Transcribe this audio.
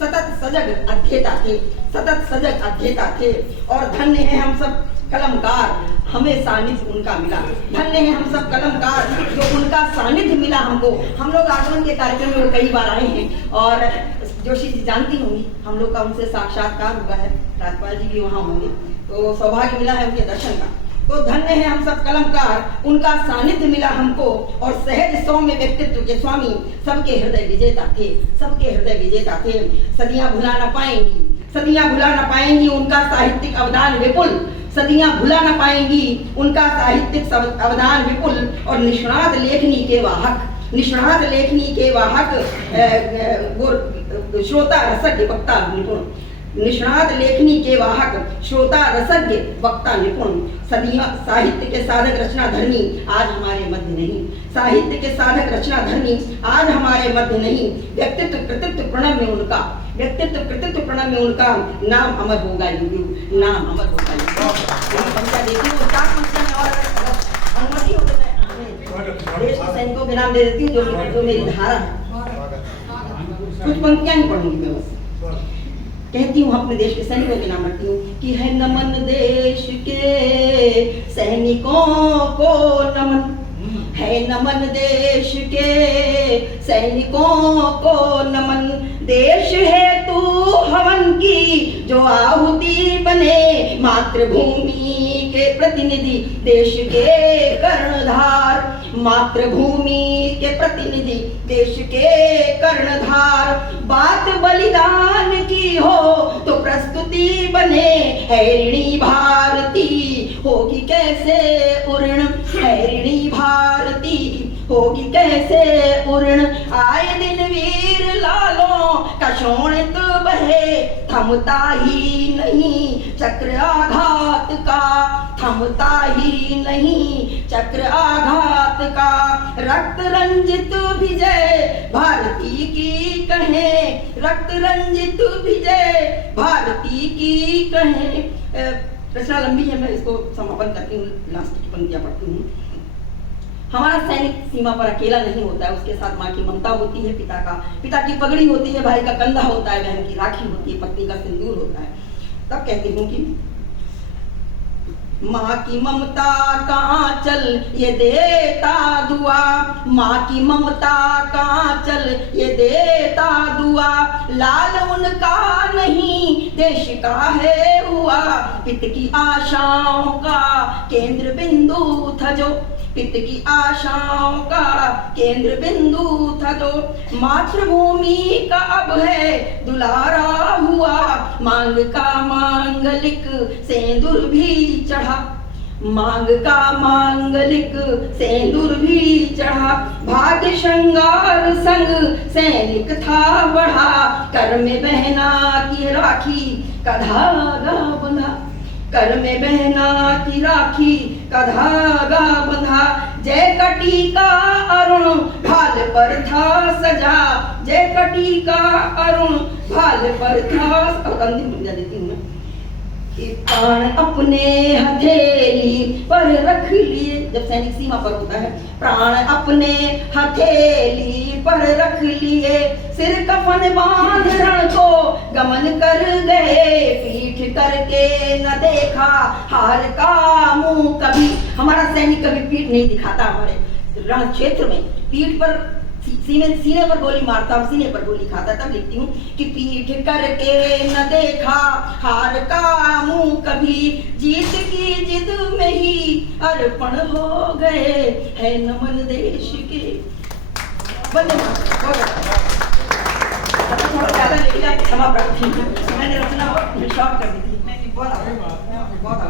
सतत सजग अध्येता थे, सतत सजग अध्येता थे। और धन्य है हम सब कलमकार, हमें सानिध्य उनका मिला। धन्य है हम सब कलमकार जो उनका सानिध्य मिला हमको। हम लोग आगमन के कार्यक्रम में वो कई बार आए हैं और जोशी जी जानती होंगी, हम लोग का उनसे साक्षात्कार हुआ है, राजपाल जी भी वहाँ होंगे, तो सौभाग्य मिला है उनके दर्शन का। तो धन्य है हम सब कलमकार, उनका सानिध्य मिला हमको। और सहज सौम्य व्यक्तित्व के स्वामी सबके हृदय विजेता थे, सबके हृदय विजेता थे। सदियां भुला न पाएंगी, सदियां भुला न पाएंगी उनका साहित्यिक अवदान विपुल, सदियां भुला न पाएंगी उनका साहित्यिक अवदान विपुल। और निष्णात लेखनी के वाहक, निष्णात लेखनी के वाहक वो श्रोता रसज्ञ वक्ता निपुण, निष्णात लेखनी के वाहक श्रोता रसज्ञ वक्ता निपुण। सदियां साहित्य के साधक रचना धर्मी आज हमारे मध्य नहीं, साहित्य के साधक रचना धर्मी आज हमारे मध्य नहीं। व्यक्तित्व कृतित्व प्रणव में उनका, व्यक्तित्व कृतित्व प्रणव में उनका नाम अमर होगा युग, नाम अमर होगा युग। पंक्तियां देखी हूँ, चार पंक्तियां में, और अनुमति हो तो मैं देश के सैनिकों के नाम दे देती हूँ जो मेरी धारा है। कुछ पंक्तियां ही पढ़ूंगी मैं बस। कहती हूँ अपने देश के सैनिकों के नाम रखती हूँ कि है नमन देश के सैनिकों को नमन, है नमन देश के सैनिकों को नमन। देश है तू हवन की जो आहुति बने, मातृभूमि के प्रतिनिधि देश के कर्णधार, मातृभूमि के प्रतिनिधि देश के कर्णधार। बात बलिदान की हो तो प्रस्तुति बने, है ऋणी भारती होगी कैसे उर्ण, है ऋणी भारती होगी कैसे उर्ण। आए दिन वीर लालों का शोणित बहे, थमता ही नहीं चक्र आघात का, थमता ही नहीं चक्र आघात का। रक्त रंजित विजय भारती की कहें, रक्त रंजित विजय भारती की कहें। रचना लंबी है, मैं इसको समापन करती हूँ, लास्ट की पंक्तियां पढ़ती हूँ। हमारा सैनिक सीमा पर अकेला नहीं होता है, उसके साथ माँ की ममता होती है, पिता की पगड़ी होती है, भाई का कंधा होता है, बहन की राखी होती है, पत्नी का सिंदूर होता है। तब कहती हूँ कि माँ की ममता का आंचल ये देता दुआ, माँ की ममता का आंचल ये देता दुआ। लाल उनका नहीं देश का है हुआ, पित की आशाओं का केंद्र बिंदु था जो, पित की आशाओं का केंद्र बिंदु था जो। मातृभूमि का अब है दुलारा हुआ, मांग का मांगलिक सेंदूर भी चढ़ा, मांग का मांगलिक सेंदूर भी चढ़ा। भाग्य श्रृंगार संग सैनिक था बढ़ा, कर में बहना की राखी का धागा बंधा, कर में बहना की राखी का धागा बंधा। जय कटी का अरुण भाल पर था सजा, जय कटी का अरुण भाल पर था। अंतिम पंक्तियां देती हूँ मैं कि प्राण अपने हथेली पर रख लिए, जब सैनिक सीमा पर होता है, प्राण अपने हथेली पर रख लिए, सिर कफन बांध रण को गमन कर गए, पीठ करके न देखा हार का मुंह कभी। हमारा सैनिक कभी पीठ नहीं दिखाता, हमारे रण क्षेत्र में पीठ पर सीने पर गोली मारता और सीने पर गोली खाता। तब लिखती हूँ कि पीठ करके न देखा हार का मुंह कभी, जीत की जिद में ही अर्पण हो गए, है नमन देश के। थोड़ा ज्यादा लिख लिया, क्षमा प्रार्थी, मैंने रचना शॉर्ट कर दी थी। बहुत